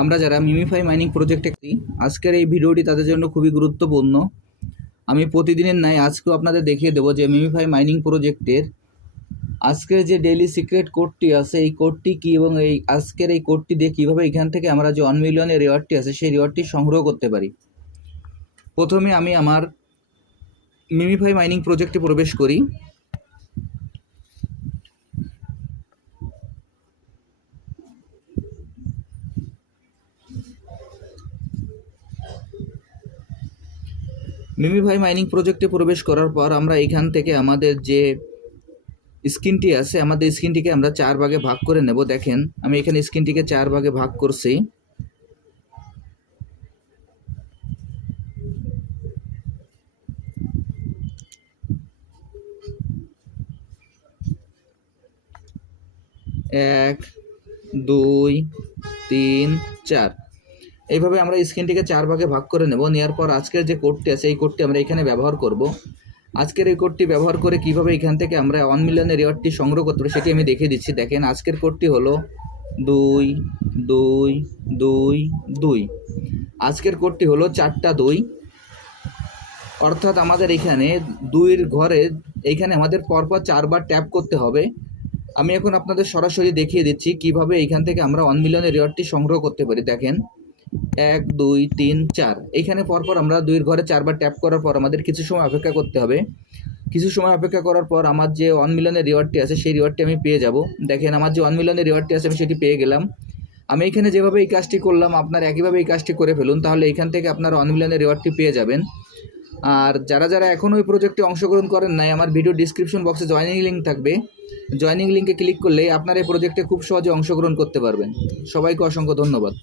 আমরা যারা MemeFi mining প্রজেক্টে করি আজকের এই ভিডিওটি তাদের জন্য খুবই গুরুত্বপূর্ণ। আমি প্রতিদিনের ন্যায় আজকেও আপনাদের দেখিয়ে দেবো যে মিমিফাই মাইনিং প্রজেক্টের আজকের যে ডেইলি সিক্রেট কোডটি আছে, এই কোডটি কী এবং এই আজকের এই কোডটি দিয়ে কীভাবে এখান থেকে আমরা যে ওয়ান মিলিয়নের রিওয়ার্ডটি আছে, সেই রিওয়ার্ডটি সংগ্রহ করতে পারি। প্রথমে আমি আমার মিমিফাই মাইনিং প্রজেক্টে প্রবেশ করি। মিমিফাই মাইনিং প্রজেক্টে প্রবেশ করার পর আমরা এখান থেকে আমাদের যে স্ক্রিনটি আছে, আমাদের স্ক্রিনটিকে আমরা চার ভাগে ভাগ করে নেব। দেখেন, আমি এখানে স্ক্রিনটিকে চার ভাগে ভাগ করছি। এক, দুই, তিন, চার। এইভাবে আমরা স্ক্রিনটিকে চার ভাগে ভাগ করে নেব। নেওয়ার পর আজকের যে কোডটি আছে, এই কোডটি আমরা এখানে ব্যবহার করব। আজকের এই কোডটি ব্যবহার করে কীভাবে এখান থেকে আমরা ওয়ান মিলিয়নের রিওয়ার্ডটি সংগ্রহ করতে পারি সেটি আমি দেখিয়ে দিচ্ছি। দেখেন, আজকের কোডটি হলো দুই দুই দুই দুই। আজকের কোডটি হলো চারটা দুই। অর্থাৎ আমাদের এখানে দুইয়ের ঘরে এইখানে আমাদের পরপর চারবার ট্যাপ করতে হবে। আমি এখন আপনাদের সরাসরি দেখিয়ে দিচ্ছি কীভাবে এইখান থেকে আমরা ওয়ান মিলিয়নের রিওয়ার্ডটি সংগ্রহ করতে পারি। দেখেন এক, দুই, তিন, চার। এইখানে পরপর আমরা দুইয়ের ঘরে চারবার ট্যাপ করার পর আমাদের কিছু সময় অপেক্ষা করতে হবে। কিছু সময় অপেক্ষা করার পর আমার যে ওয়ান মিলিয়নের রিওয়ার্ডটি আছে, সেই রিওয়ার্ডটি আমি পেয়ে যাব। দেখেন, আমার যে ওয়ান মিলিয়নের রিওয়ার্ডটি আছে, আমি সেটি পেয়ে গেলাম। আমি এখানে যেভাবে এই কাজটি করলাম, আপনার একইভাবে এই কাজটি করে ফেলুন, তাহলে এখান থেকে আপনার ওয়ান মিলিয়নের রিওয়ার্ডটি পেয়ে যাবেন। আর যারা যারা এখনও ওই প্রজেক্টে অংশগ্রহণ করেন নাই, আমার ভিডিও ডিসক্রিপশন বক্সে জয়েনিং লিঙ্ক থাকবে। জয়েনিং লিঙ্কে ক্লিক করলে আপনার এই প্রজেক্টে খুব সহজে অংশগ্রহণ করতে পারবেন। সবাইকে অসংখ্য ধন্যবাদ।